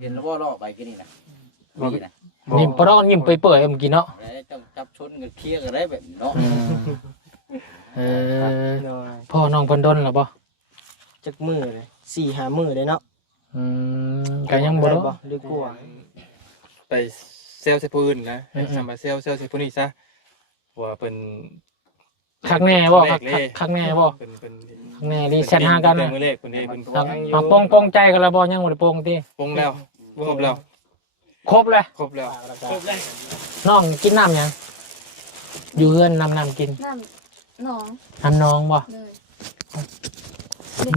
เห็นแล้วว่าล่อไปกินนี่นะมีนะ ยิ้มปลอกยิ้มเปื่อยๆเมื่อกี้เนาะ แล้วต้องจับชนกันเคลียร์กันได้แบบเนาะ เออ โดย พ่อน้องเพิ่นดนหรอบ่ จักมื้อเลย4-5มื้อเลยเนาะ ก็ยังบ่รู้ หรือกลัว ไปเซลใส่ผู้อื่นนะสามารถเซลใส่ผู้นี้ซะว่าเป็น คักแน่บ่คักแน่บ่ เป็น คักแน่รีแชทหากัน มื้อแรกคนนี้เป็น ครับปองใจกันแล้วบ่ยังบ่ได้ปองติ ปงแล้วครบแล้ว ครบเลย ครบแล้ว น้องกินน้ำยังอยู่เฮือนน้ำกิน น้ำหนอง น้ำน้องบ่ เลย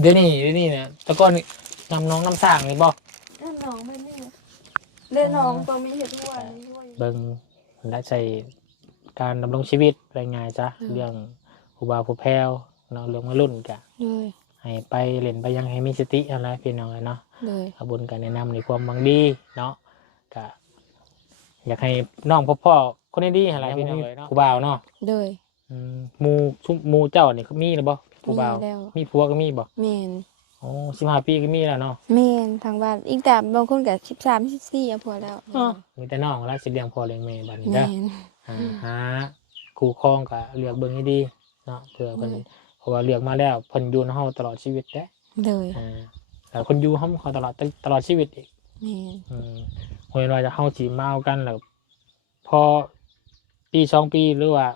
เดี๋ยวนี้เนี่ยแต่ก่อนนี่น้ำน้องน้ำสร้างนี่บ่ น้ำหนองไม่นี่เล่นหนองตัวมีเห็ดด้วยด้วย เบิ่งและใช้การดำรงชีวิตรายงานจ้ะเรื่องผู้บ่าวผู้แพ้วเนาะเรื่องวัยรุ่นกะ เลย ให้ไปเล่นไปยังให้มีสติอะไรพี่น้องเนาะ เลย ขบุญกันแนะนำในความหวังดีเนาะกะอยากให้น้องพ่อคนดีๆอะไรพี่น้องเนาะผู้บ่าวเนาะ เลย หมู่เจ้านี่เขามีหรือบ่ผู้บ่าว มีแล้ว มีผัวก็มีบ่ เมน โอ้15 ปีก็มีแล้วเนาะ เมนทางบ้านอีกแต่บางคนกับ13-14อ่ะพอแล้ว มีแต่น้องแล้วสิเลี้ยงพ่อเลี้ยงแม่บัดนี้ เม เด้อน หาคู่ครองก็เลือกเบิ่งให้ดีเนาะเผื่อเพิ่นเพราะว่าเลือกมาแล้วเพิ่นอยู่ในเฮาตลอดชีวิตเด้ เลย แต่คนอยู่เฮาเขาตลอดชีวิตอีก เมน เวลาจะเฮาสิมาเอากันแล้วพอปี2 ปีหรือว่า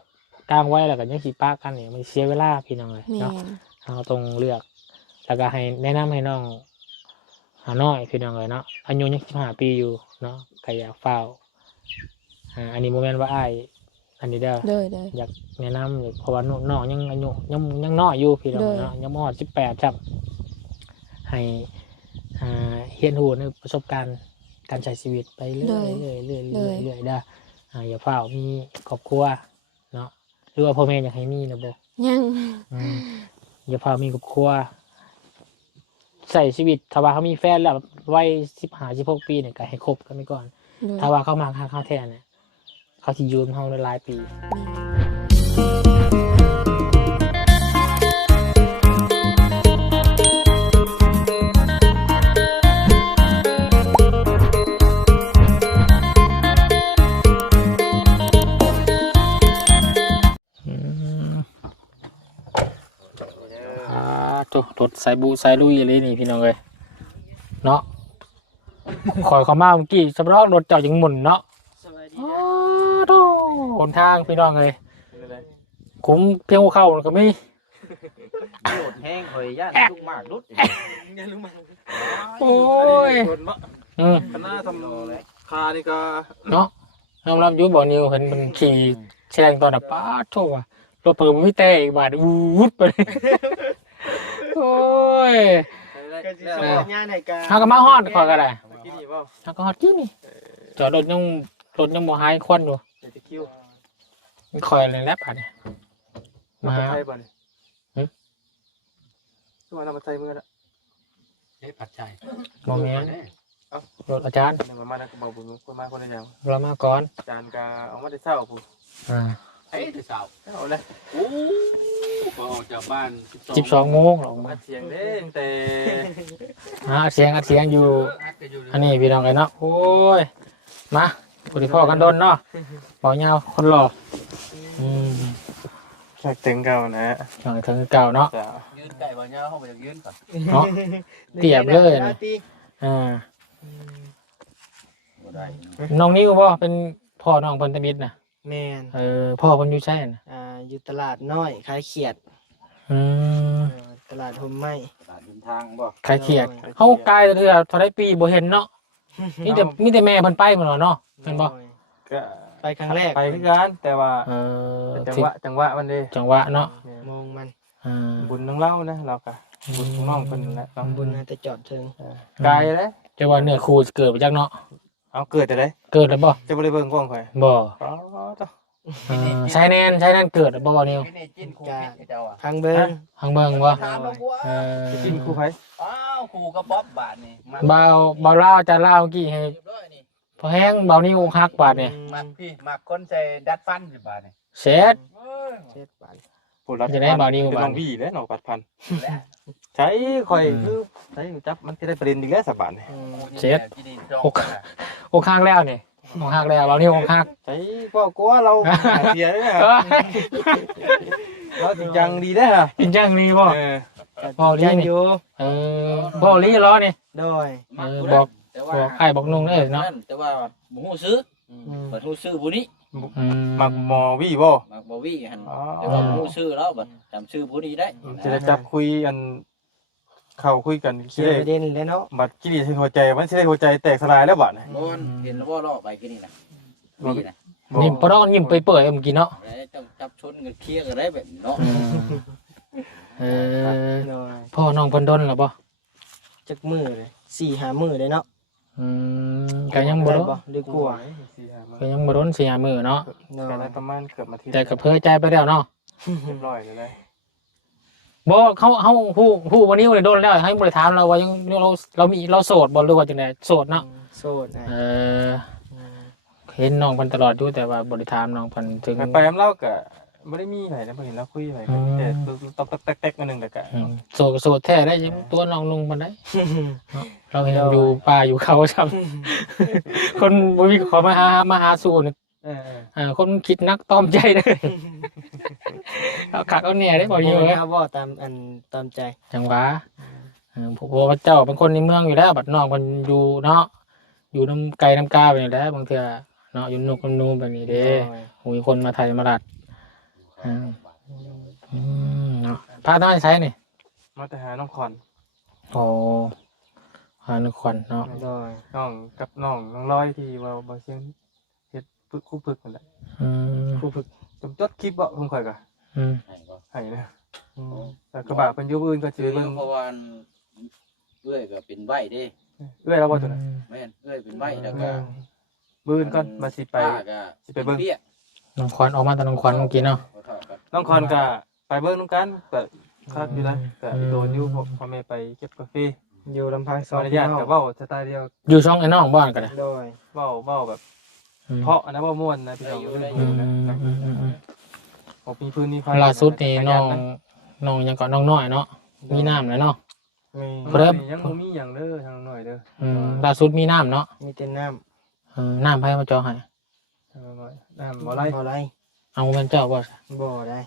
กลางไว้แล้วก็ยังสิปะกันนี่มันเสียเวลาพี่น้องเลย เม เนาะ น เราต้องเลือกแล้วก็ให้แนะนำให้น้องหาน้อยพี่น้องเลยเนาะอายุยัง15 ปีอยู่เนาะก็อยากเฝ้าอันนี้โมเมนต์ว่าอ้ายอันนี้เด้อ เลยเลย อยากแนะนำอยู่เพราะว่าน้องยังอายุยังน้อยอยู่พี่น้องเนาะยังบ่ฮอด18ครับให้เรียนรู้ในประสบการณ์การใช้ชีวิตไปเรื่อยๆเรื่อยๆเรื่อยๆเด้ออย่าเฝ้ามีครอบครัวเนาะหรือว่าพ่อแม่อยากให้มีนะบ่ ยัง อย่าพามีครอบครัวใส่ชีวิตถ้าว่าเขามีแฟนแล้ววัย15-16 ปีเนี่ยก็ให้คบกันไปก่อน เลย ถ้าว่าเขามาข้างแท้เนี่ยเขาสิอยู่กับเราได้หลายปี ตัวรถสายบูสายลุยอะไรนี่พี่น้องเลยเนาะคอยเขามาเมื่อกี้สำรองรถเจ้ายังหมุนเนาะ สวัสดี อ้าวโธ่หนทางพี่น้องเลยคุ้มเพียงหัวเข้าก็ไม่ โดดแห้งคอยย่านลูกมากรุด โอ้ย คณะทำคานี่ก็ เนาะยอมรับอยุบอนิวเห็นมันขี่แซงตอนน่ะป้าดโธ่ว่ะรถเปิดไม่แต่อีกบาทวุดไปเลยโอ้ย ก็สิส่งสัญญาณให้การ เฮาก็มาฮอดคอยก็ได้ กินนี่ป่า เฮาก็ฮอดกี่นี่จอดรถยังบ่หายควันอยู่ เดี๋ยวจะคิว มันคอยเลยแล้วป่ะเนี่ย มา มา ไทยป่ะนี่ตัวน้ำมาไทยเมื่อละ ปัจจัย โมเมนต์รถอาจารย์ เดี๋ยวมานักบอกบุญคนมาคนละอย่าง เรามาก่อน จานก็เอามาได้เศร้าปุ๊บ เฮ้ยแต่สาว เอาเลย โอ้พอออกจากบ้าน 12 โมงออกมา มาเสียงเด้งแต่ อัดเสียงอยู่อันนี้พี่น้องเลยเนาะโอ้ยมาคุยพ่อกันโดนเนาะบอกยาวคนหล่อ จากเต็งเก่านะ หลังถึงเก่าเนาะ จ้า ยืนไก่บ่เนาะเขาบ่อยากยืนก่อน เนาะเตียบเลยนะ ตี อ่า บ่ได้ น้องนิ้วบ่เป็นพ่อน้องเพิ่นตะมิดน่ะ แม่น พ่อเพิ่นอยู่ใช่น่ะ อยู่ตลาดน้อยขายเขียด อืม ตลาดห่มไม้ ตลาดเดินทางบ่ ใครเขียดเฮากายเทื่อเท่าไรปีบ่เห็นเนาะมีแต่แม่เพิ่นไปหมดเนาะเห็นบ่ ก็ ไปครั้งแรก ไปคือกันแต่ว่า ถึ จังหวะมันเด้ จังหวะเนาะ มองมัน บุญน้องเล่านะเราก็บุญน้องคนนั่นแหละ บุญน่าจะจอดถึง ไกลเลย จังหวะเนื้อคู่เกิดไปจากเนาะ เอาเกิดแต่ไร เกิดแล้วบ่ จะบริเบิงกล้องข่อย บ่ อ๋อต่อ ใช้แนนเกิดแล้วบ่นิว นี่นี่จิ้นคู่พิษเจ้าอ่ะ พังเบิ้ง ทางเบิ่งบ่ ถามมาบัว จะกินคู่ไผ อ้าวคู่กระป๊อบบาทนี่มัน เบาลาวจะลาวเมื่อกี้ให้ เรียบร้อยนี่ พอแห้งเบานิ้วฮักบาดนี่ มักพี่มักคนใส่ดัดฟันสิบาทนี่ เสร็จ เอ้ย เจ็ดบาท ผู้รัฐ จะได้บ่าวนิว จะ บ่า ต้ ว อง นิว วี่แล้วน้องปัดพันใช้ข่อยคือใช้จับมันจะได้ประเด็นอีกแล้วสบานนี่ เจ็ดอกหักแล้วนี่อกหักแล้วบ่าวนิวอกหัก ใช้ก็กลัวเราเสียเลยนะ เอ้ย เราจริงจังดีได้ฮะ จริงจังนี่บ่ พอ ยั ลี่ ง นี่ อยู่ บ่ลี่ล้อนี่ โดย บอก แต่ บ ว่า อกไอ้บอกนุ่งเด้อเนาะ แต่ว่าบ่ฮู้ซื้อเปิดฮู้ซื้อผู้นี้ มักหมอวี่บ่ มักบ่วี่หั่น อ๋อ แต่ว่าบ่ฮู้ซื้อแล้วบัดจำชื่อผู้นี้ได้ จะได้จับคุยอันเข้าคุยกัน เค คิ ลี ด ยร์ ได้ ประเด็นแล้วเนาะ บัดกิริหัวใจมันสิได้หัวใจแตกสลายแล้วบัดนี่ บ่นเห็นแล้วบ่รอไปกินนี่นะวี่นะ นี่พอเรายิ้มเปื่อยๆเมื่อกี้เนาะ แล้วต้องจับชนกันเคลียร์กันได้แบบนี้เนาะ เออ โดย พ่อน้องเพิ่นดนหรอบ่ จักมือเลย4-5มื้อเลยเนาะ ก็ยังบ่ ได้ ดน บ่หรือกลัว ก็ยังบ่ดนเสียมือเนาะ โดย ก็ได้ประมาณเกือบอาทิตย์ แต่ก็เพ้อใจไปแล้วเนาะ เรียบร้อยเลย บ่เขาฮู้วันนี้โดนแล้วให้บ่ได้ถามเราว่ายังเรามีเราโสดบ่หรือว่าจังได๋โสดเนาะ โสดนะ เห็นน้องเพิ่นตลอดอยู่แต่ว่าบ่ได้ถามน้องเพิ่นถึง ไปแอมเล่าก็ไม่ได้มีไหนนะเห็นเราคุยไปแต่ตอกแตกมาหนึ่งแต่ก็ โสดก็โสดแท้ได้ยังตัวน้องลุงปานใดเราเห็นอยู่ป่าอยู่เขาซ้ำคนบ่มีขอมาหาสู่นี่คนคิดนักตอมใจเด้อเอาคักเอาแหน่ได้บ่อยู่ โอ้ย เอ้ย เอาบ่ตามตามใจ จังหวะพวกเจ้าเป็นคนในเมืองอยู่แล้วบัดน้องมันอยู่เนาะอยู่น้ำไกลน้ำกาไปนี่แหล้วบางเทื่อเนาะอยู่นกนูแบบนี้เด้มีคนมาไทยมาลัดเนาะพาน้อยใช้นี่ มาแต่หาน้องคอน โอ้หานครเนาะ โดย น้องกับน้องร้อยที่ว่าบางเชียงเฮ็ดฝึกคู่ฝึกนั่นแหละ ผู้ฝึก จดคลิปบ่ผมค่อยก็ให้นะ อืม แต่กระบะเป็นยุคอื่นก็ คื จื อ อเบิ่ง เพราะว่าเอื้อยก็เป็นใบเด้ เอื้อยเราบ่ตัวนั้น แม่นเอื้อยเป็นใบแล้วก็ บื้นก่อนมาสิไป ป้าก็ สิไปเบิ่ง เบี้ย น้องควันออกมาแต่น้องควันเมื่อกี้เนาะ ขอโทษครับ น้องคอนก็ไปเบิ่งนำกันก็คักอยู่นะก็โดนอยู่พ่อแม่ไปเก็บกาแฟ อยู่ลำพัง ขออนุญาตก็เว้าสไตล์เดียว อยู่ช่องไอ้น้องบ้านกันเลย โดย เว้าแบบเพราะอันนั้นเว้าม่วนนะพี่น้องผมมีพื้นมีไฟ ล่าสุดนี่น้องยังก่อนน้องน้อยเนาะมีน้ำเลยเนาะ มี เพิ่น ยังบ่มีหยังเด้อทางหน่อยเด้อ ล่าสุดมีน้ำเนาะ มีแต่น้ น้ำไผมาจอให้ ทางหน่อยน้ำ ำ บ่ไหล บ่ไร เอาเงินเจ้าบ่ บ่ได้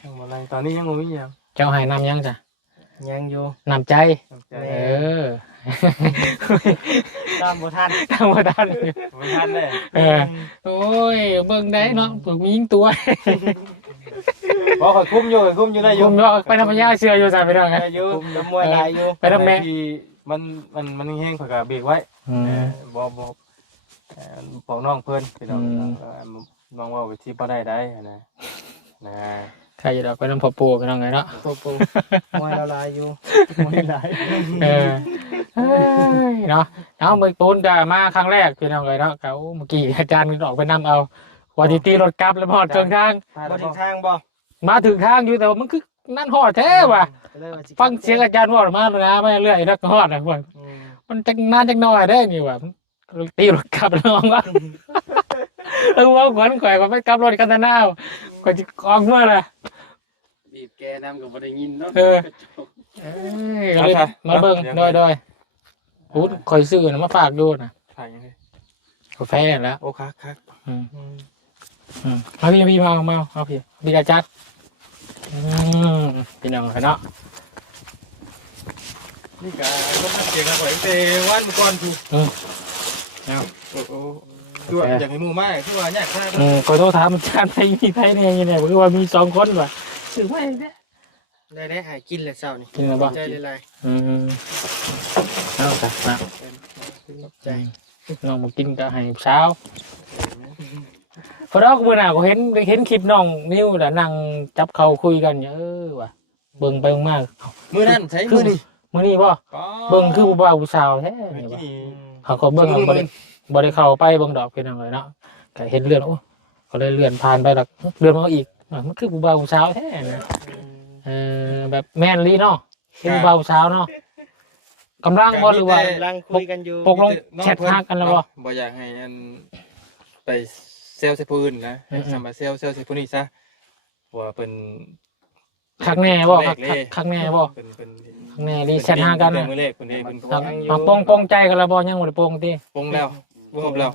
ทางบ่ไหลตอนนี้ยังบ่มีหยัง เจ้าให้น้ำยังจ้ะ ยังอยู่ น้ำใจ น้ำใจ เออ ตามบ่ทัน ทำบ่ทัน บ่ทันเลย โอ้ยเบิ่งได้เนาะพวกมียิงตัว บ่ค่อยคุ้มอยู่ได้อ ผ ยู่ มเนาะไปทำพญาเสืออยู่จ้ะพี่น้องไง ได้อยู่ คุมน้ำมวยลายอยู่ ไปทำแม่ ที่มันแห้งข่อยก็เบรกไว้บ่บอกน้องเพิ่นพี่น้องน้องว่าไปที่บ่ได้นะนะ ใครจะดอกไปน้ำพ่อปู่พี่น้องไงเนาะ ปูปูมวยละลายอยู่ บ่ได้ เออเนาะเอาเมื่อปูนจะมาครั้งแรกพี่น้องเลยเนาะเขาเมื่อกี้อาจารย์ออกไปนำเอาวันที่ตีรถกลับแล้วพอดเชิงทาง บ่ถึงทางบ่ มาถึงทางอยู่แต่ว่ามันคือนั่นหอดแท้ว่ะ เลยว่าสิ ฟังเสียงอาจารย์ว่ามาเลยนะไม่เรื่อยแล้วก็หอดนะว่า อืม มันจะนานจังน้อยได้นี่ว่ะตีรถกลับแล้วว่าเออว่าขวัญข่อยว่าไปกลับรถกันตะนาวก็จะออกเมื่อน่ะ บีบแกน้ำก็บ่ได้ยินเนาะ มาเบิ่งโดยพูดข่อยซื้อนะมาฝากดูนะ ถ่ายยังไง กาแฟแล้ว โอ้คัก เอาพี่มาเอาพี่อาจัดพี่น้องเนาะ นี่ก็คนเสียงข่อยแต่วันก่อนกูโอ้คือว่าอยากให้หมู่มาคือว่าอยากได้ ขอโทษถามอาจารย์ไปมีไผเนี่ยเนี่ยคือว่ามี2คนว่ะซื้อไว้เนี่ย ได้หากินแล้วเช้านี่ กินแล้วบ่ ใจหลาย เอาจ้ะนะ ๆใจ น้องมากินก็ให้เช้าพอดอกมื้อหน้าก็เห็นคลิปน้องนิ้วน่ะนั่งจับเข่าคุยกันว่ะเบิ่งไปเบิ่งมา มื้อนั้นใช้มื้อนี้ มื้อนี้บ่เบิ่งคือผู้บ่าวผู้สาวแท้นี่ว่ะเขาก็เบิ่งบ่ได้เข้าไปเบิ่งดอกพี่น้องเลยเนาะก็เห็นเลื่อนโอ้ก็เลยเลื่อนผ่านไปแล้วเลื่อนมาอีกมันคือผู้บ่าวผู้สาวแท้นะแบบแม่นลีเนาะเป็นผู้บ่าวผู้สาวเนาะกำลังบ่หรือว่า กำลังคุยกันอยู่ ปกลงแชทหากันแล้วบ่ บ่อยากให้อันไปเซลใส่ผู้อื่นนะสำหรับเซลใส่ผู้นี้ซะ ว่าเป็น คักแน่บ่คักแน่บ่ เป็น คักแน่นี่แชทหากัน แต่ น่ะ มื้อแรกเพิ่นเด้เพิ่นก็ ครั ว่า บปงใจกันแล้วบ่ยังบ่ได้ปงติ ปงแล้วครบแล้ว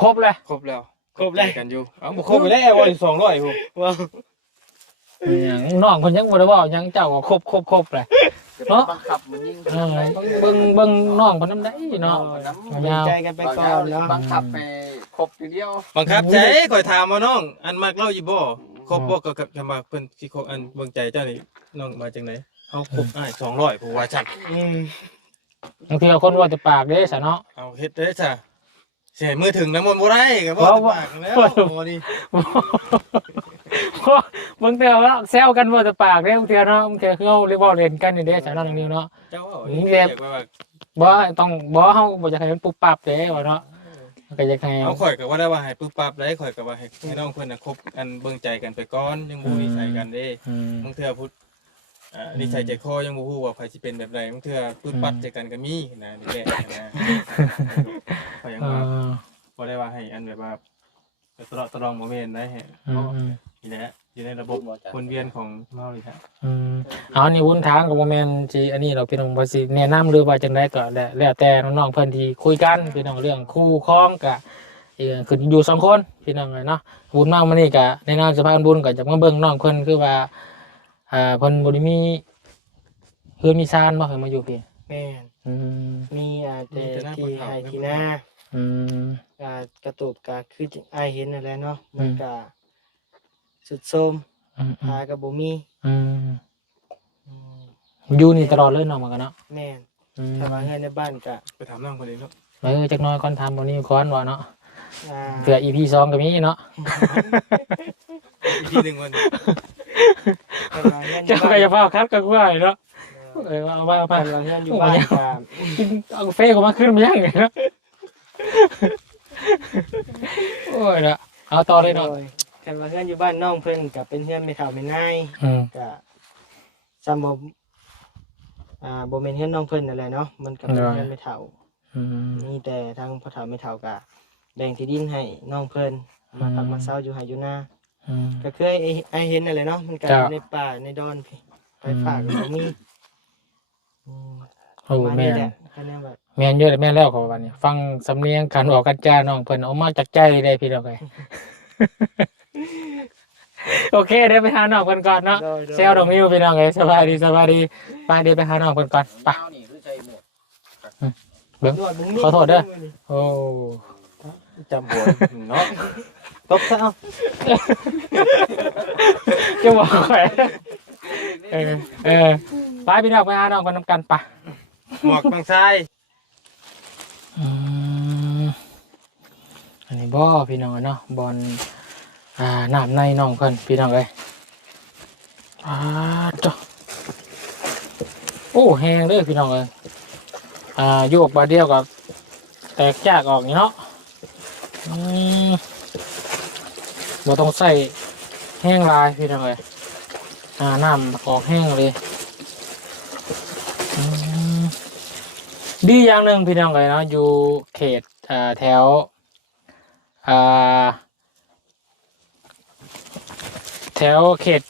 ครบเลย ครบแล้ว ครบแล้ว กันอยู่เอ้าบ่ครบไปแล้วว่า200พุ่น ว้าว หยังน้องเพิ่นยังบ่ได้เว้าหยังเจ้าก็ครบเลย เนาะ บังคับมันยิ่งเป็น เบิ่งน้องเพิ่นนำได้เนาะ ดีใจกันไปก่อนเนาะ บังคับไปครบทีเดียว บังคับใจข่อยถามว่าน้องอันมักเราอยู่บ่ครบบ่กับคำว่าเพิ่นสิครบอันเบิ่งใจเจ้านี่น้องมาจังไดเฮาครบอ้าย200ผู้ว่าจัก บางทีคนว่าแต่ปากเด้ซะเนาะ เอาเฮ็ดได้จ้ะสิให้มือถึงน้ำมันบ่ได้ก็บ่ปากแล้วบ่นี่ บางเทื่อว่าแซวกันว่าแต่ปากเด้บางเทื่อเนาะบางเทื่อคือเฮาเรียกว่าเล่นกันนี่เด้ซะเนาะน้องนิวเนาะ เจ้า เรียกบ่ต้องบ่เฮาบ่อยากให้มันปุบปับเด้ว่าเนาะก็อยากให้ เอาข่อยก็ว่าได้ว่าให้ปึ๊บปั๊บได้ข่อยก็ว่าให้น้องเพิ่นน่ะคบอันเบิ่งใจกันไปก่อนยังบ่นิสัยกันเด้บางเทื่อพูดนิสัยใจคอยังบ่ฮู้ว่าใครสิเป็นแบบใดบางเทื่อปึ๊บปั๊บใจกันก็มีนะนี่แหละนะข่อยยังว่าบ่ได้ว่าให้อันแบบว่าตลอดบ่แม่นได้ให้นี่แหละอยู่ในระบบวนเวียนของเฮานี่ฮะ เอานี่วุ้นทางกับโมเมนต์ที่อันนี้เราพี่น้องบ่สิแนะนำหรือว่าจังไดก็แล้วแต่น้องๆเพิ่นที่คุยกันพี่น้องเรื่องคู่ครองก็คืออยู่2คนพี่น้องเนาะบุญมากมื้อนี้ก็ในนามสะพานบุญก็จะมาเบิ่งน้องเพิ่นคือว่าเพิ่นบ่ได้มีเฮือนมีซานบ่เพิ่นมาอยู่พี่ แม่นมีแต่ที่ให้ที่หน้า กระตูบก็คืออายเห็นนั่นแหละเนาะมันก็สุดโทรมหาก็บ่มีอยู่นี่ตลอดเลยน้องมันก็เนาะ แม่นถ้าว่าเงินในบ้านก็ ไปถามน้องเพิ่นเองเนาะ จักหน่อยก่อนทำบ่นี้ก่อนว่าเนาะเผื่อ EP 2ก็มีเนาะ อีกทีนึงวัน เจ้าก็อย่าเฝ้าคัดกับกูว่าเนาะเอาว่า ถ้าว่าเงินอยู่บ้านก็ กินเอากาแฟเข้ามาขึ้นมายังไงเนาะโอ้ยเนาะเอาต่อเลยเนาะ ถ้าว่าเงินอยู่บ้านน้องเพิ่นก็เป็นเฮือนไม่เฒ่าไม่นายก็ซ้ำบ่บ่แม่นเฮือนน้องเพิ่นนั่นแหละเนาะมันก็เป็นเฮือนไม่เฒ่ามีแต่ทางพ่อเฒ่าไม่เฒ่าก็แบ่งที่ดินให้น้องเพิ่นมาพักมาเช้าอยู่ไห้อยู่นาก็คือไอ้เห็นนั่นแหละเนาะมันก็อยู่ในป่าในดอนพี่ไปฝากก็มี โอ้แม่ แค่นี้แบบ แม่นเยอะเลยแม่นแล้วของวันนี้ฟังสำเนียงการออกกันจ้าน้องเพิ่นเอามาจากใจเลยพี่น้องเอ้ย โอเคเดี๋ยวไปหาน้องเพิ่นก่อนเนาะเซลดอกนิ้วพี่น้องเอ้ยสบายดีไปเดี๋ยวไปหาน้องเพิ่นก่อนไป นี่คือใช้หมวก เบิ่งขอโทษเด้อโอ้ จำบ่เนาะตบซะเอา จะบอกแขวไปพี่น้องไปหาน้องเพิ่นนำกันไป หมวกบางทราย อันนี้บ่พี่น้องเนาะบอลน้ำในน้องเพิ่นพี่น้องเอ้ยจ้ะโอ้แห้งเด้อพี่น้องเอ้ยโยกบาดเดียวกับแตกจากออกนี่เนาะบ่ต้องใส่แห้งลายพี่น้องเอ้ยน้ำออกแห้งเลยดีอย่างหนึ่งพี่น้องเอ้ยเนาะอยู่เขตแถวแถวเขต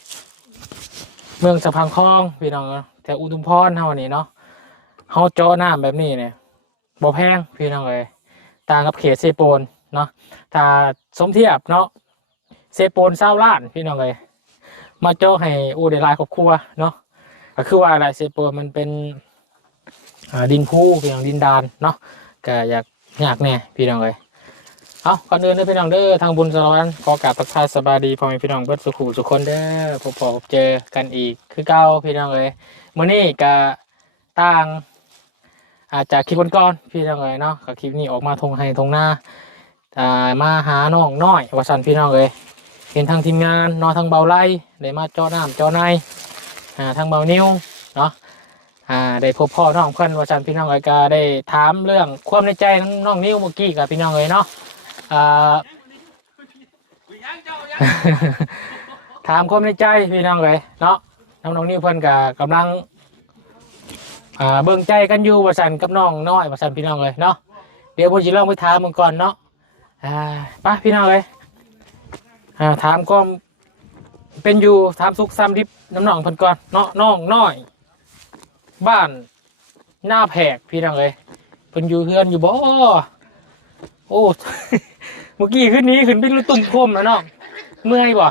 เมืองสะพังคองพี่น้องแถวอุทุมพรเฮานี่เนาะเฮาเจาะน้ำแบบนี้เนี่ยบ่แพงพี่น้องเอ้ยต่างกับเขตเซโปนเนาะถ้าสมเทียบเนาะเซโปน20 ล้านพี่น้องเอ้ยมาเจาะให้ได้หลายครอบครัวเนาะก็คือว่าอะไรเซโปนมันเป็นดินพูพี่น้องดินดานเนาะก็อยากแน่พี่น้องเอ้ยเอาก่อนอื่นเลยพี่น้องเด้อทางบุญสารวัตรขอกราบทักทายสบายดีพ่อแม่พี่น้องเบิดสุขุสุขคนเด้อพบเจอกันอีกคือเก่าพี่น้องเอ้ยมื้อนี้ก็ต่างจากคลิปก่อนพี่น้องเอ้ยเนาะก็คลิปนี้ออกมาทงไห้ทงหน้ามาหาน้องน้อยว่าซั่นพี่น้องเอ้ยเห็นทางทีมงานเนาะทางเบาไล่ได้มาเจาะน้ำเจาะในทางเบานิ้วเนาะได้พบพ่อน้องเพิ่นว่าซั่นพี่น้องเอ้ยก็ได้ถามเรื่องความในใจน้องนิ้วเมื่อกี้กับพี่น้องเอ้ยเนาะถามความในใจพี่น้องเลยเนาะน้องนี่เพิ่นก็กำลังเบิ่งใจกันอยู่ว่าซั่นกับน้องน้อยว่าซั่นพี่น้องเลยเนาะเดี๋ยวผมสิลองไปถามมึงก่อนเนาะไปพี่น้องเลยถามความ เป็นอยู่ทำสุกซ้ำดิบน้ำหนองเพิ่นก่อนเนาะน้องน้อย บ้านหน้าแผกพี่น้องเลยเพิ่นอยู่เฮือนอยู่บ่โอ้ เมื่อกี้ขึ้นนี้ขึ้นเป็นตุ่มโคมแล้วน้องเมื่อยบ่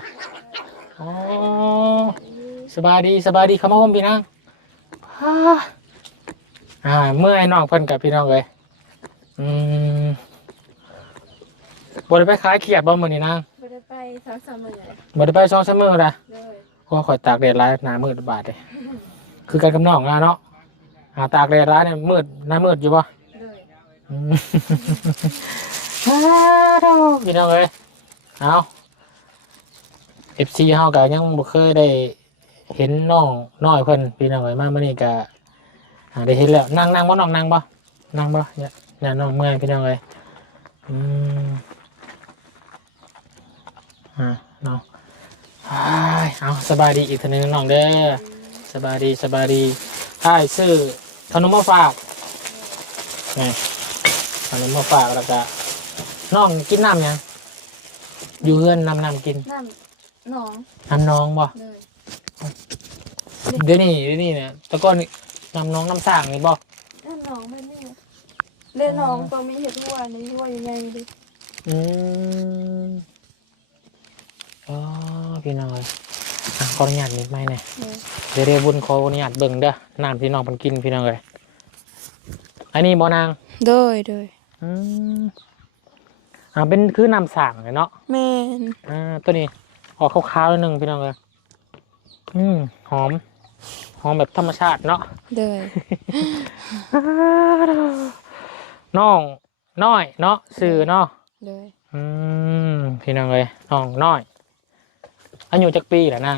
อ๋อสบายดีคำว่าผมพี่นางเมื่อยน้องเพิ่นกับพี่น้องเลยบ่ได้ไปขายเขียดบ่มื้อนี้นาง บ่ได้ไป2-3มื้อเลย บ่ได้ไป2-3มื้อละ เลย ก็ข่อยตากแดดหลายหน้ามืดบาดเลยคือกันกับน้องนะเนาะตากแดดร้ายเนี่ยมืดหน้ามืดอยู่ป่ะ เลย พี่น้องเอ้ยเอาFC เฮาก็ยังบ่เคยได้เห็นน้องน้อยเพิ่นพี่น้องเอ้ยมามื้อนี้ก็ได้เห็นแล้วนั่งบ่น้องนั่งบ่เนี่ยน้องเมื่อยพี่น้องเอ้ยน้องเอาสบายดีอีกทีนึงน้องเด้อสบายดีให้ซื้อขนมมาฝากนี่ขนมมาฝากแล้วก็น้องกินน้ำยังอยู่เฮือนน้ำกิน น้อง น้องบ่ เลย เดี๋ยวนี้เนี่ยตะก้อนน้องน้ำสร้างนี่บ่ น้องแบบนี้เล่นน้องตัวมีเห็ดหัวนี่หัวยังไงดิ อ๋อพี่น้องขออนุญาตนิดไหมเนี่ย เลย เดี๋ยวบุญขออนุญาตเบิ่งเด้อน้ำที่น้องมันกินพี่น้องเลยอันนี้บ่นาง โดย เป็นคือน้ำสร้างเลยเนาะ แม่น ตัวนี้ออกขาวๆนิดนึงพี่น้องเลยหอมแบบธรรมชาติเนาะ เลย น้องน้อยเนาะสื่อเนาะ เลย พี่น้องเลยน้องน้อยอายุจักปีแหละนาง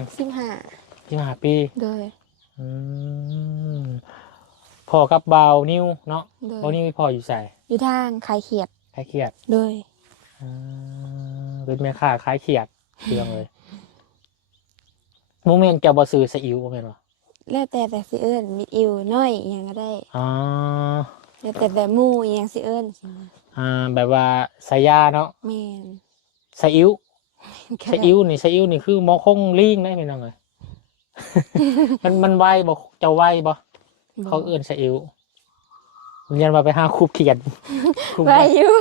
15 ปี เลย พ่อกับบ่าวนิ้วเนาะ เลย บ่าวนิ้วพ่ออยู่ใส่ อยู่ทางขายเขียด ขายเขียด เลย เป็นแม่ค้าขายเขียดพี่น้องเลยโมเมนต์แกบ่ซื้อซีอิ๊วโมเมนต์วะ แล้วแต่สิเอิ้นมีอิวน้อยอหยังก็ได้ อ๋อ แล้วแต่หมู่อหยังสิเอิ้นสินะ แบบว่าใส่ยาเนาะ แม่น ซีอิ๊ว ก็ ซี ได้ อิ๊วนี่คือหมอคงลิงได้พี่น้องเลย มันไวบ่จะไวบ่เขาเอื้อนซีอิ๊วเรียนมาไปหาคูบเขียดคูบ ไปอยู่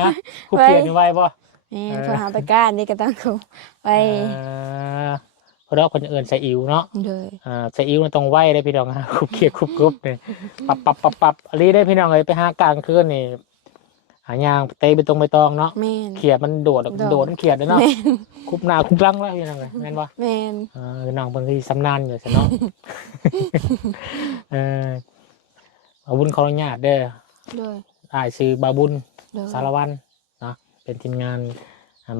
ฮะคูบเขียดนี่ไวบ่ แม่นพอหาไปก้านนี่ก็ต้องเขาไป เพราะเราคนเอื้อนซีอิ๊วเนาะ เลย ซีอิ๊วมันต้องไวได้พี่น้องฮะคูบเขียดคูบกรุบเนี่ยปับอันนี้ได้พี่น้องเลยไปหากลางคืนนี่หายางเตะไปตรงไปตองเนาะ แม่น เขียดมันโดดมันเขียดเลยเนาะ แม่น คุบหน้าคุบหลังแล้วพี่น้องเลยแม่นบ่ แม่น น้องเพิ่นคือสำนานอยู่ซะเนาะ เอาบุญขออนุญาตเด้อ เลย อ้ายชื่อบาวบุญ เลย สารวัตรเนาะเป็นทีมงาน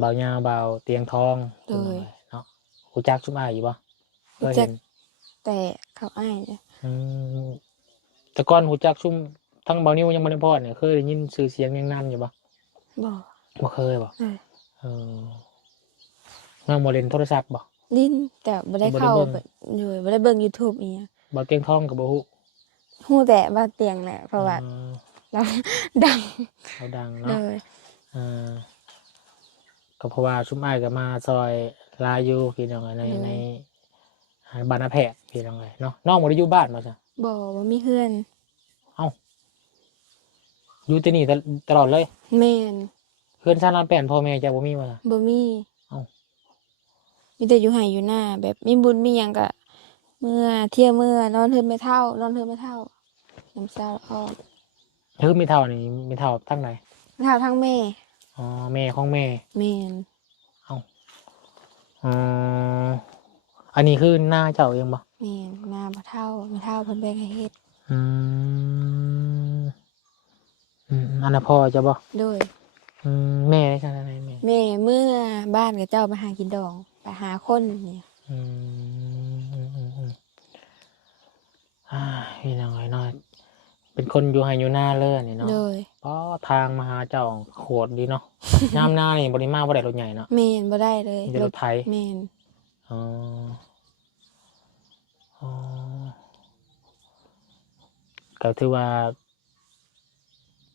บ่าวยาวบ่าวเตียงทอง เลย เนาะรู้จักชุมอ้ายอยู่บ่เคยเห็น แต่เขาอ้ายเนี่ย แต่ก่อนรู้จักชุมทั้งเบานิ้วยังบ่ได้พอดเนี่ยเคยได้ยินชื่อเสียงยังนั่นอยู่บ่ บอก บ่เคยบ่ เออ เออน้องบ่เล่นโทรศัพท์บ่ ลิ้นแต่บ่ได้เข้า บ่ได้เบิ่ง เลยบ่ได้เบิ่ง YouTube อีหยัง บ่าวเตียงทองก็บ่ฮู้ ฮู้แต่ว่าเตียงแหละเพราะว่าเราดัง เขาดัง เล เนาะ ย ก็เพราะว่าชุมอ้ายก็มาซอยลาอยู่พี่น้องในบ้านนาแพทย์พี่น้องเลยเนาะน้องบ่ได้อยู่บ้านมาจ้ะ บ่มีเพื่อน อยู่ที่นี่ตลอดเลย แม่น เพื่อนชาติลานแป้นพ่อแม่จะบ่มีมาจ้ะ บ่มี เอ้า มีแต่อยู่ไห้อยู่หน้า แบบมีบุญมีหยังก็เมื่อเที่ยวเมื่อนอนเฮือนไม่เท่านอนเฮือนไม่เท่าน้ำเช้าออก คือมีเท่านี่มีเท่าทั้งไหน ไม่เท่าทั้งแม่ อ๋อแม่ของแม่ แม่น อ๋ออันนี้คือหน้าเจ้าเองบ่ แม่นมาบ่เท่าไม่เท่าเพิ่นแบ่งให้เฮ็ด อืมอันนั้นพ่อจะบ่ โดย แม่ได้จังได๋แม่ แม่เมื่อบ้านกับเจ้าไปหากินดองไปหาคนเนี่ย อืมพี่น้องไอ้น้อยเป็นคนอยู่ไห้อยู่หน้าเลยนี่เนาะ โดย ก็ทางมาหาเจ้าโขดดีเนาะ ยามหน้านี่บริมาบ่ได้รถใหญ่เนาะ แม่นบ่ได้เลย มีแต่รถไถ แม่น อ๋ออ๋อก็ถือว่า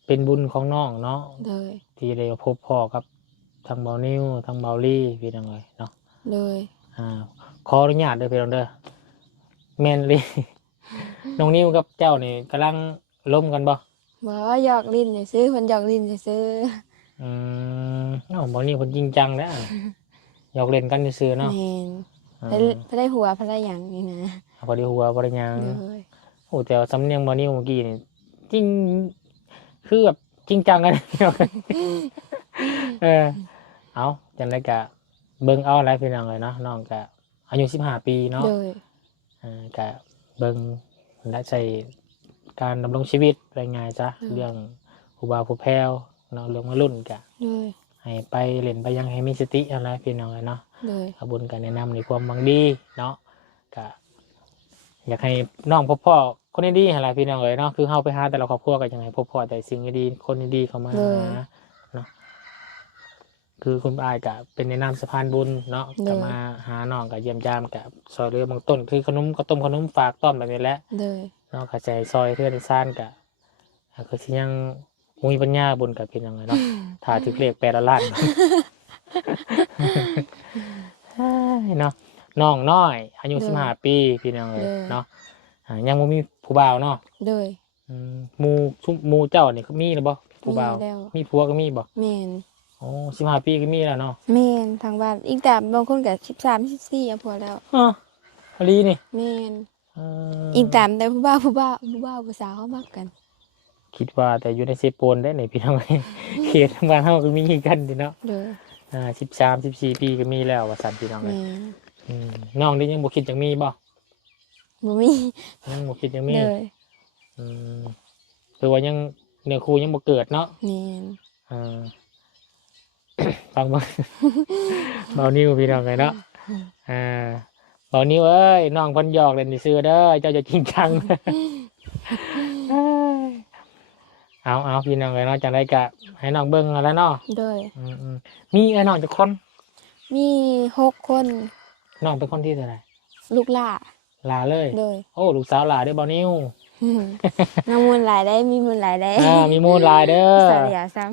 เป็นบุญของน้องเนาะ โดย ที่ได้พบพ่อกับทางเบานิ้วทางเบาลี่พี่น้องเลยเนาะ โดย ขออนุญาตเด้อพี่น้องเด้อแม่นเลย น้องนิ้วกับเจ้านี่กำลังล้มกันบ่ บ่หยอกลิ้นซื่อเพิ่นหยอกลิ้นซื่อ บ่นี่คนจริงจังแล้วหยอกเล่นกันซื่อๆเนาะ แม่น อ่า เพิ่นได้หัวเพิ่นได้หยังนี่นะ พอดีหัวบ่ได้หยัง เลย โอ้แต่ว่าสำเนียงบ่นิ้วเมื่อกี้นี่จริงคือแบบจริงจังกัน เออเอาจังได๋ก็เบิ่งเอาหลายพี่น้องเลยเนาะน้องก็อายุ15ปีเนาะ เลย ก็เบิ่งและใช้การดำรงชีวิตรายงานจ้ะเรื่องผู้บ่าวผู้แพ้วเนาะเรื่องวัยรุ่นก็ เลย ให้ไปเล่นไปยังให้มีสติอะไรพี่น้องเนาะ เลย ขบุญกันแนะนำในความบางดีเนาะก็อยากให้น้องพบพ่อคนดีๆอะไรพี่น้องเนาะคือเฮาไปหาแต่ละครอบครัวก็ยังไงพบพ่อแต่สิ่งดีๆคนดีๆเข้ามาหาเนาะคือคุณอายก็เป็นในนามสะพานบุญเนาะก็มาหาน้องก็เยี่ยมยามกับซอยเรือบางต้นคือขนมก็ต้มขนมฝากต้อมแบบนี้แหละ เลย เนาะกระจายซอยเทือนซ่านก็คือสิยังมีปัญญาบุญกับพี่น้องเนาะถ้าถึกเลข8 ล้าน เนาะน้องน้อยอายุ15 ปีพี่น้องเลยเนาะยังบ่มีผู้บ่าวเนาะ เลย หมู่เจ้านี่ก็มีแล้วบ่ผู้บ่าว มีแล้ว มีผัวก็มีบ่ แม่น โอ้15 ปีก็มีแล้วเนาะ แม่นทางบ้านอีกแต่บางคนก็13 14อ่ะพอแล้ว อ๋อพอดีนี่ แม่น เอ อีกตามแต่ผู้บ่าวผู้สาวเขามักกัน คิดว่าแต่อยู่ในเซโปนได้ไหนพี่น้อง เขตทางบ้านเฮาก็มีกันดิเนาะ เลย 13 14 ปีก็มีแล้วว่าซั่นพี่น้องเอ้ แม่ ย น น้องนี่ยังบ่คิดจังมีบ่ บ่มี ยังบ่คิดจังมี เลย อืมคือว่ายังเนื้อคู่ยังบ่เกิดเนาะ แม่น อ่า ฟังบ่ เบานิ้วพี่น้องไงเนาะเบานิ้วเอ้ยน้องเพิ่นหยอกเล่นซื่อๆเด้อเจ้าจะจริงจัง เอาพี่น้องไงเนาะจังได๋ก็ให้น้องเบิ่งเอาแล้วเนาะ เลย มีไอ้น้องจักคน มี6 คน น้องเป็นคนที่เท่าไหร่ ลูกหล่า หลาเลย เลย โอ้ลูกสาวหลาเด้อเบานิ้ว น้ำมูลหลายได้มีมูลหลายได้ มีมูลหลายเด้อ สาเดียวซ้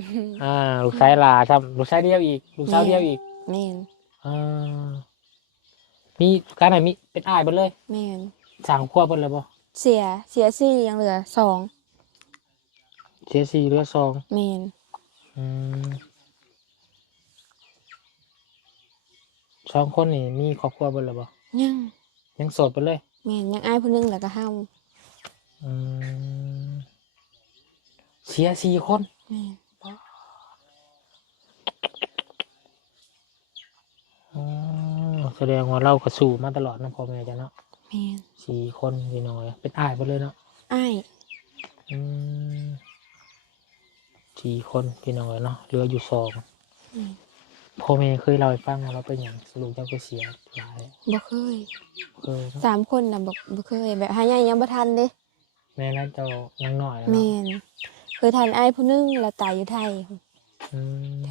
ลูกชายหลาซ้ำลูกชายเดียวอีก ลูกสาวเดียวอีก ำแม่น มีการไหนมีเป็นอ้ายเบิดเลย แม่น สั่งขั้วเบิดเลยบ่ เสีย4ยังเหลือ2 เสีย4เหลือ2แม่น 2 คนนี่มีครอบครัวเบิดเลยบ่ ยัง ยังโสดไปเลย แม่นยังอ้ายผู้หนึงแล้วก็ห้าม เสีย4 คน แม่น แสดงว่าเราก็สู้มาตลอดนะพ่อแม่จ้ะเนาะ แม่น 4 คนพี่น้อยเป็นอ้ายเบิดเลยเนาะ อ้าย 4 คนพี่น้อยเนาะเหลืออยู่2พ่อแม่เคยเล่าให้ฟังว่าเราเป็นหยังสรุปเจ้าก็เสียหลาย บ่เคย เคยเนาะ 3 คนน่ะบ่เคยแบบหาใหญ่ยังบ่ทันเด้ แม่นั้นเจ้ายังน้อยแล้ว แม่ เนาะ นเคยทันอ้ายผู้หนึงแล้วตายอยู่ไทย อืม แ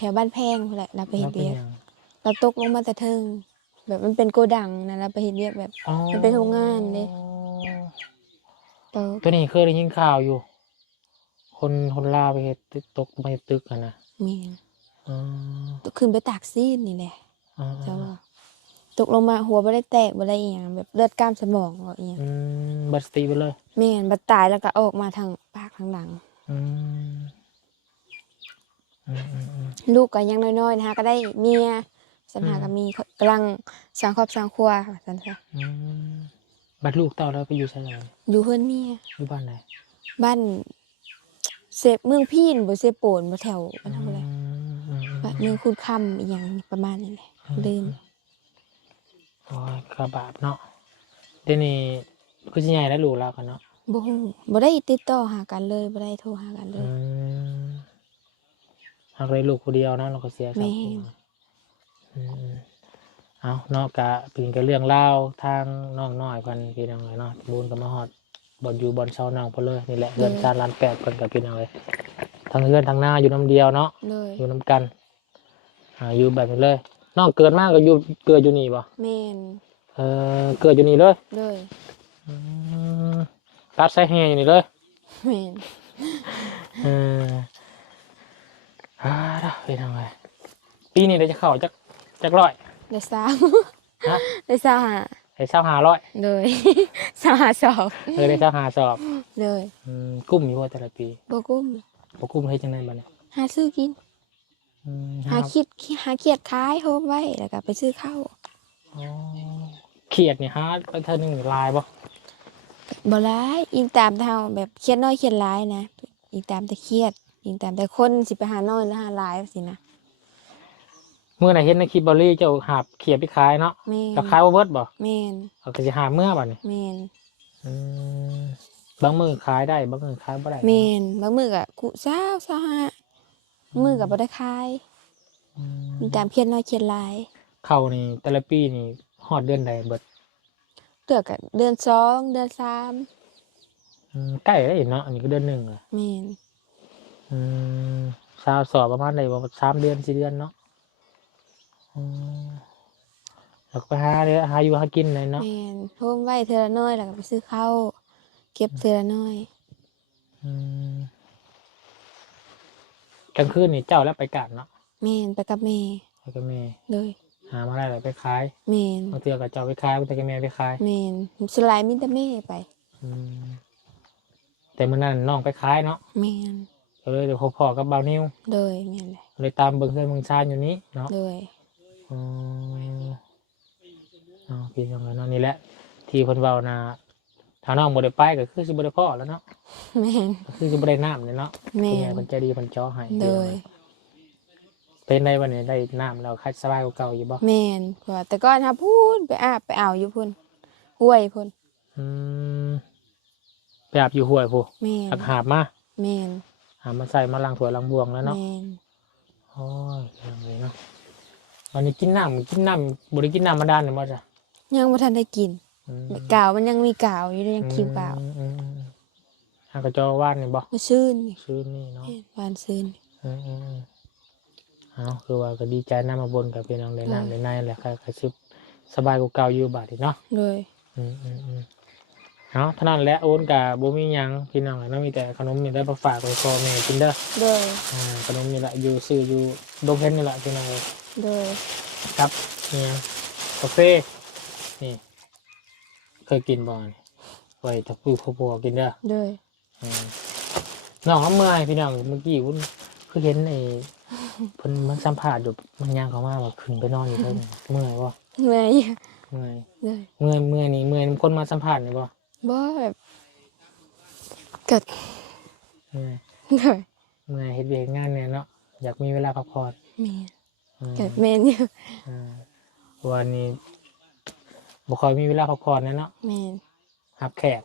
ถวบ้านแพงพุ่นแหละเราไปเฮ็ เรา ด เป็น เวียก หยัง เราตกลงมาแต่เทิงแบบมันเป็นโกดังนะเราไปเฮ็ดเวียกแบบ อ๋อ มันเป็นโรงงานเด้ ตก ตัวนี้เคยได้ยินข่าวอยู่ คนลาวไปเฮ็ดตึกตกมาเฮ็ดตึกกันนะ แม่น อ๋อ ขึ้นไปตากซีนนี่แหละ อ๋อ เจ้าว่าตกลงมาหัวบ่ได้แตกบ่ได้อีหยังแบบเลือดกล้ามสมองบ่อีหยัง บัดสติไปเลย แม่นบัดตายแล้วก็ออกมาทางปากทางหลัง อืมอืมอืมอืม ลูกก็ยังน้อยๆนะคะก็ได้เมียสัญหาก็มีกำลังสร้างครอบสร้างครัวว่าซั่นซะ อืมบัดลูกเต้าแล้วไปอยู่ไสแล้ว อยู่เฮือนเมีย อยู่บ้านไหน บ้านเสพเมืองพีนบ่เสพโปนบ่แถวอันนั้นบ่แหละ อืม บ้านเมืองคุณคำอีหยังประมาณนี้แหละลืม โอ้ยกระบาดเนาะเดี๋ยวนี้คือสิใหญ่แล้วลูกแล้วกันเนาะ บ่ฮู้บ่ได้ติดต่อหากันเลยบ่ได้โทรหากันเล อื ย มหากได้ลูกคนเดียวนะเราก็เสีย แม่ อืมเอาเนาะกะเป็นกับเรื่องเล่าวทางน้องน้อยเพิ่นพี่น้องเลยเนาะบุญกับมาฮอดบ่อนอยู่บ่อนเช่าน้องเพิ่นเลยนี่แหละเรือนจานล้านแปดเพิ่นกับพี่น้องเลยทั้งเรือนทั้งหน้าอยู่น้ำเดียวเนาะ เลย อยู่น้ำกันอยู่แบบนี้เลยน้องเกิดมากก็อยู่เกิดอยู่นี่บ่ แม่น เกิดอยู่นี่เลย เลย อืมตัดสายแห่อยู่นี่เลย แม่น เออเด้อพี่น้องเลยปีนี้เดี๋ยวจะเข้าจักร้อย ได้สาม ฮะ ได้เศร้าหา ให้25,000 เลย เศร้าหาสอบ ได้25สอบ เลย กุ้มอยู่ว่าแต่ละปี บ่กุ้ม บ่กุ้มเฮ็ดจังได๋บัดนี้ หาซื้อกิน หาเขียดขายโฮมไว้แล้วก็ไปซื้อข้าว อ๋อเขียดนี่หาไปเท่านึงลายบ่ บ่หลายอิงตามเฮาแบบเขียดน้อยเขียดหลายนะอิงตามแต่เขียดอิงตามแต่คนสิไปหาน้อยหรือหาหลายสินะ มื้อน่ะเห็นในคลิปบอลลี่เจ้าหาบเขียดไปขายเนาะ แม่น ก็ขายบ่เบิดบ่ แม่น เอาก็สิหาเมื่อบัดนี้ แม่น อืมบางมื้อขายได้บางมื้อขายบ่ได้ แม่นบางมื้อก็กุเศร้าเศร้าหามื้อก็บ่ได้ขาย อืม อิงตามเขียดน้อยเขียดหลาย เข้านี่แต่ละปีนี่ฮอดเดือนใดเบิด เลือกก็เดือน2เดือน3ใกล้แล้วเนาะอันนี้ก็เดือนหนึ่งอ่ะ แม่น ชาวสอบประมาณไหนบ่3 เดือน4 เดือนเนาะอืมแล้วก็ไปหาเด้อหาอยู่หากินเลยเนาะ แม่นโฮมไว้เทื่อละน้อยแล้วก็ไปซื้อข้าวเก็บเทื่อละน้อย อืมกลางคืนนี่เจ้าแล้วไปกะเนาะ แม่นไปกับแม่ ไปกับแม่ เลย หามาได้เลยไปขาย แม่น บางเทื่อก็เจ้าไปขายบางเทื่อก็แม่ไปขาย แม่นสลายมีแต่แม่ไป อืมแต่มื้อนั้นน้องไปขายเนาะ แม่น ก็เลยเดี๋ยวพ่อกับบ่าวนิว เลยแม่นเลย เลยตามเบิ่งเฮือนเบิ่งชานอยู่นี้เนาะ เลย อืมพี่น้องเนาะนี่แหละ ที่เพิ่นเว้านะถ้าน้องบ่ได้ไปก็คือสิบ่ได้พ้อแล้วเนาะ แม่น ก็คือสิบ่ได้น้ำเลยเนาะ แม่ คุณยาย น เพิ่นใจดีเพิ่นเจ่อให้ เลย เป็นได้วันนี้ได้น้ำแล้วคัดสบายกว่าเก่าอยู่บ่ แม่นเพราะว่าแต่ก่อนถ้าพูดไปอาบไปเอาอยู่พุ่นห้วยพุ่น อืมไปอาบอยู่ห้วยพู้ แม่น อักหาบมา แม่น หามาใส่มาล้างถ้วยล้างบวงแล้วเนาะ แม่น โอ้ยยังเลยเนาะวันนี้กินน้ำบ่ได้กินน้ำมาดานเนี่ยบ่จ้ะ ยังบ่ทันได้กิน อืม กาวมันยังมีกาวอยู่เลยยังคิวกาว อืมหากระจอว่านนี่บ่ มาซื่นนี่ ซื้อนี่เนาะ แม่นหวานซื่น อืมเอาคือว่าก็ดีใจน้ำมาบนกับพี่น้องได้น้ำได้ในแหละค่ะชิบสบายกว่าเก่าอยู่บาดนี้เนาะ เลย เอาเท่านั้นแหละโอนกับบ่มีหยังพี่น้องเนาะมีแต่ขนมมีแต่มาฝากไว้พ่อแม่กินเด้อ เลย ขนมนี่แหละอยู่ซื้ออยู่ดงเพ็ญนี่แหละพี่น้องเอ้ย เลย ครับเนี่ยกาแฟนี่เคยกินบ่นี่ไว้ถ้าผู้พ่อกินเด้อ เลย น้องเขาเมื่อยพี่น้องเมื่อกี้วุ้นคือเห็นไอ้เพิ่นมันสัมภาษณ์อยู่มันย่างเขามาว่าขึ้นไปนอนอยู่เพิ่นเมื่อยบ่ เมื่อย เมื่อย เลย เมื่อยนี่เมื่อยนำคนมาสัมภาษณ์นี่บ่ บ่แบบเกิด เมื่อย เลย เมื่อยเฮ็ดเวียกงานเนี่ยเนาะอยากมีเวลาพักผ่อน แม่น อืม เกิดแม่นอยู่ วันนี้บ่ค่อยมีเวลาพักผ่อนนะเนาะ แม่น รับแขก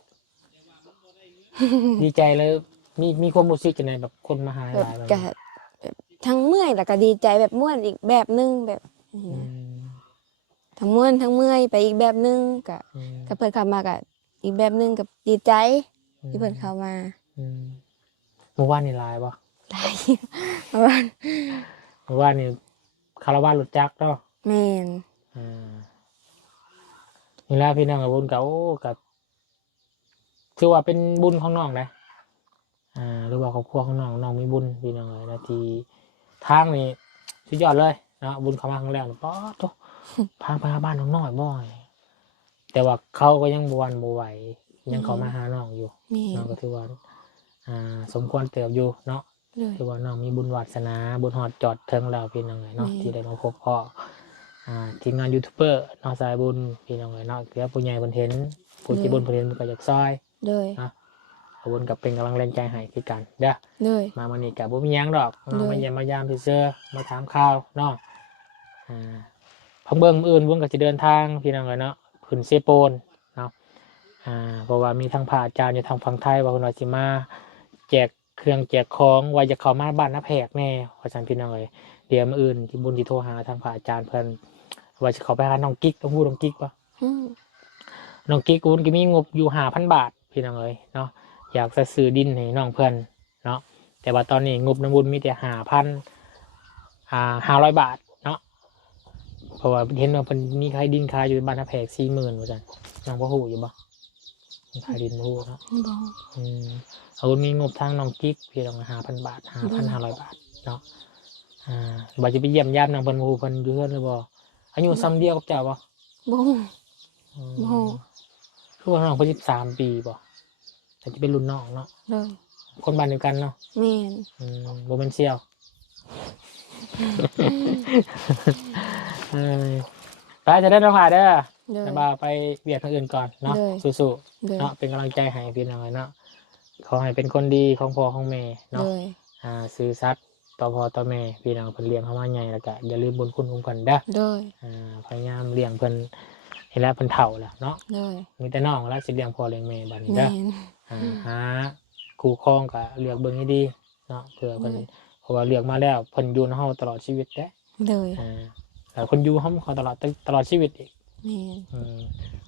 ดีใจเลยมีความรู้สึกจังไดแบบคนมาหา แบบ หลายแบบ ก็แบบทั้งเมื่อยแล้วก็ดีใจแบบม่วนอีกแบบนึงแบบนี้ อื นะ ม ทั้งม่วนทั้งเมื่อยไปอีกแบบนึงก็ อืม เพิ่นเข้ามาก็อีกแบบนึงกับดีใจที่เพิ่นเข้ามา อืมเมื่อวานนี่หลายบ่ หลายประมาณ เมื่อวานนี่คาราวานรถจักรเนาะ แม่น นี่แหละพี่น้องกับบุญกับโอ้กับถือว่าเป็นบุญของน้องนะหรือว่าครอบครัวของน้องมีบุญพี่น้องเลยนะที่ทางนี่สุดยอดเลยเนาะบุญเข้ามาครั้งแรกป๊อดโต พาไปหาบ้านน้องน้อยบ่อย แต่ว่าเขาก็ยังบวันบไหวยังเขามาหาน้องอยู่ แม่ น้องก็ถือว่าสมควรเติบอยู่เนาะ เลย ถือว่าน้องมีบุญวาสนาบุญหอดจอดเทิงเราพี่น้องเลยเนาะที่ได้มาพบพ่อทีมงานยูทูบเบอร์น้องสายบุญพี่น้องเลยเนาะเกือผู้ใหญ่บนเห็นผู้ที่บุญบนเห็นก็อยากซอย เลย ขอบคุณกับเป็นกำลังแรงใจให้คือกันเด้อ เลย มาวันนี้กับบุญมีหยังดอก เลย มาเยี่ยมมายามเสื้อมาถามข่าวเนาะพังเบิ้งมื้ออื่นวุ้นก็จะเดินทางพี่น้องเลยเนาะขึ้นเซโปนเนาะเพราะว่ามีทางพระอาจารย์อยู่ทางฝั่งไทยว่าคนว่าสิมาแจกเครื่องแจกของว่าจะเข้ามาบ้านน้าแพกแน่เพราะฉะนั้นพี่น้องเลยเดี๋ยวมื้ออื่นที่บุญที่โทรหาทางพระอาจารย์เพิ่นว่าจะเข้าไปหาน้องกิ๊กต้องพูดน้องกิ๊กปะ อืม น้องกิ๊กวุ้นก็มีงบอยู่5,000 บาทพี่น้องเลยเนาะอยากจะซื้อดินให้น้องเพิ่นเนาะแต่ว่าตอนนี้งบน้ำบุญมีแต่5,500 บาทเนาะเพราะว่าเห็นว่าเพิ่นมีขายดินขายอยู่บ้านน้าแพก40,000ว่าซั่นน้องบ่ฮู้อยู่บ่มีขายดินบ่ฮู้เนาะ บ่ เอามีงบทางน้องกิ๊กพี่น้อง5,000 บาท 5,500 บาทเนาะบ่จะไปเยี่ยมญาตินางเพิ่นบ่ฮู้เพิ่นอยู่เฮือนหรือบ่อายุซ้ำเดียวกับเจ้าบ่ บ่ฮู้ โอ้โห คือว่าน้องเพิ่น13 ปีบ่แต่จะเป็นรุ่นน้องเนาะ เลย คนบ้านเดียวกันเนาะ แม่น บ่แม่นเสี่ยวเออไปจะได้น้องหาเด้อ เลย แต่ว่าไปเวียดทางอื่นก่อนเนาะ เลย สู้ เล ๆ ย เนาะเป็นกำลังใจให้พี่น้องเนาะขอให้เป็นคนดีของพ่อของแม่ เล เนาะ ย ซื่อสัตย์ต่อพ่อต่อแม่พี่น้องเพิ่นเลี้ยงเขามาใหญ่แล้วก็อย่าลืมบุญคุณของเพิ่นเด้อ เลย พยายามเลี้ยงเพิ่นให้แล้วเพิ่นเฒ่าแล้วเนาะ เลย มีแต่น้องแล้วสิเลี้ยงพ่อเลี้ยงแม่บัดนี้ แม่ เด้อน หาคู่ครองก็เลือกเบิ่งให้ดีเนาะเผื่อเพิ่น เลย เพราะว่าเลือกมาแล้วเพิ่นอยู่ในเฮาตลอดชีวิตเด้ เลย แล้วคนอยู่เฮาเขาตลอดชีวิตอีก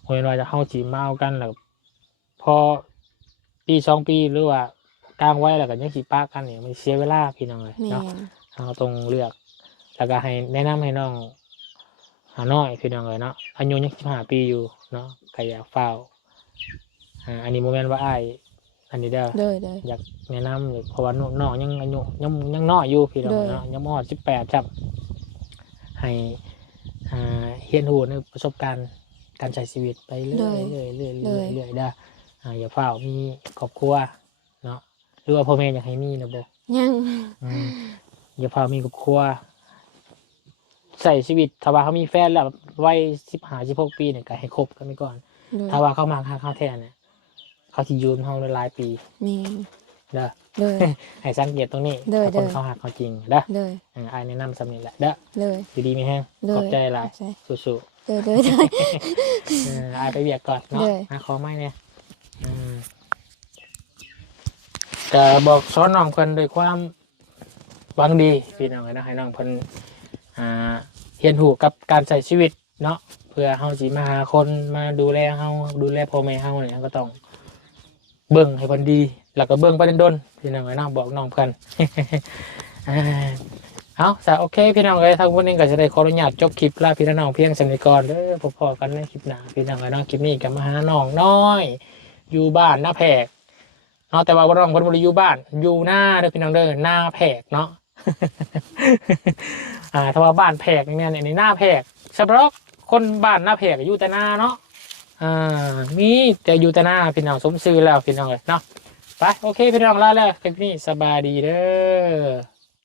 แม่น บ่แม่นว่าจะเฮาสิมาเอากันแล้วพอปี2ปีหรือว่ากลางไว้แล้วก็ยังสิปะกันนี่มันเสียเวลาพี่น้องเอ้ย แม่ เนาะ น เราต้องเลือก แล้วก็ให้แนะนำให้น้องหาน้อยพี่น้องเลยเนาะอายุยัง15 ปีอยู่เนาะก็อยากเฝ้าอันนี้โมเมนต์ว่าอ้ายอันนี้เด้อ เลยเลย อยากแนะนำเลยเพราะว่าน้องยังอายุยังน้อยอยู่พี่น้องเนาะยังบ่ฮอด18ครับให้เรียนรู้ในประสบการณ์การใช้ชีวิตไปเรื่อยๆเรื่อยๆเรื่อยๆเรื่อยๆเด้ออย่าเฝ้ามีครอบครัวเนาะหรือว่าพ่อแม่อยากให้มีนะบ่ ยัง อย่าพามีครอบครัวใส่ชีวิตถ้าว่าเขามีแฟนแล้ววัย15-16 ปีเนี่ยก็ให้คบกันไปก่อน เลย ถ้าว่าเขามาหาเขาแทนเนี่ยเขาสิอยืนเฮาหลายปี แม่น เด้อ เลย ให้สังเกตตรงนี้ เด้อ ถ้าคน เด้อ เขาหักเขาจริงเด้อ เลย อ้ายแนะนำสำนี้แหละเด้อ เลย อยู่ดีมีแฮง เลย ขอบใจหลาย ขอบใจ สู้ เลยเลยเลย ๆอ้ายไปเวียกก่อนเนาะ เด้อ ขอไม้เนี่ยก็บอกสอนน้องเพิ่นด้วยความหวังดีพี่น้องนะให้น้องเพิ่นเรียนรู้กับการใช้ชีวิตเนาะเพื่อเฮาสิมาหาคนมาดูแลเฮาดูแลพ่อแม่เฮาเนี่ยก็ต้องเบิ่งให้เพิ่นดี แล้วก็เบิ่งไปดนๆพี่น้องเนาะบอกน้องเพิ่น เอาซะโอเคพี่น้องเอ้ยทางวันนี้ก็จะได้ขออนุญาตจบคลิปลาพี่น้องเพียงสำนึกก่อนเด้อพอๆกันในคลิปหน้าพี่น้องเอ้ยเนาะคลิปนี้ก็มาหาน้องน้อย อยู่บ้านหน้าแพกเนาะแต่ว่าน้องเพิ่นบ่ได้อยู่บ้านอยู่หน้าเด้อพี่น้องเด้อหน้าแพกเนาะ ถ้าว่าบ้านแพกเนี่ยในหน้าแพกสำหรับคนบ้านหน้าแพกอยู่แต่หน้าเนาะมีแต่อยู่แต่หน้าพี่น้องสมซื่อแล้วพี่น้องเอ้ยเนาะไปโอเคพี่น้องลาแล้วคลิปนี้สบายดีเด้อ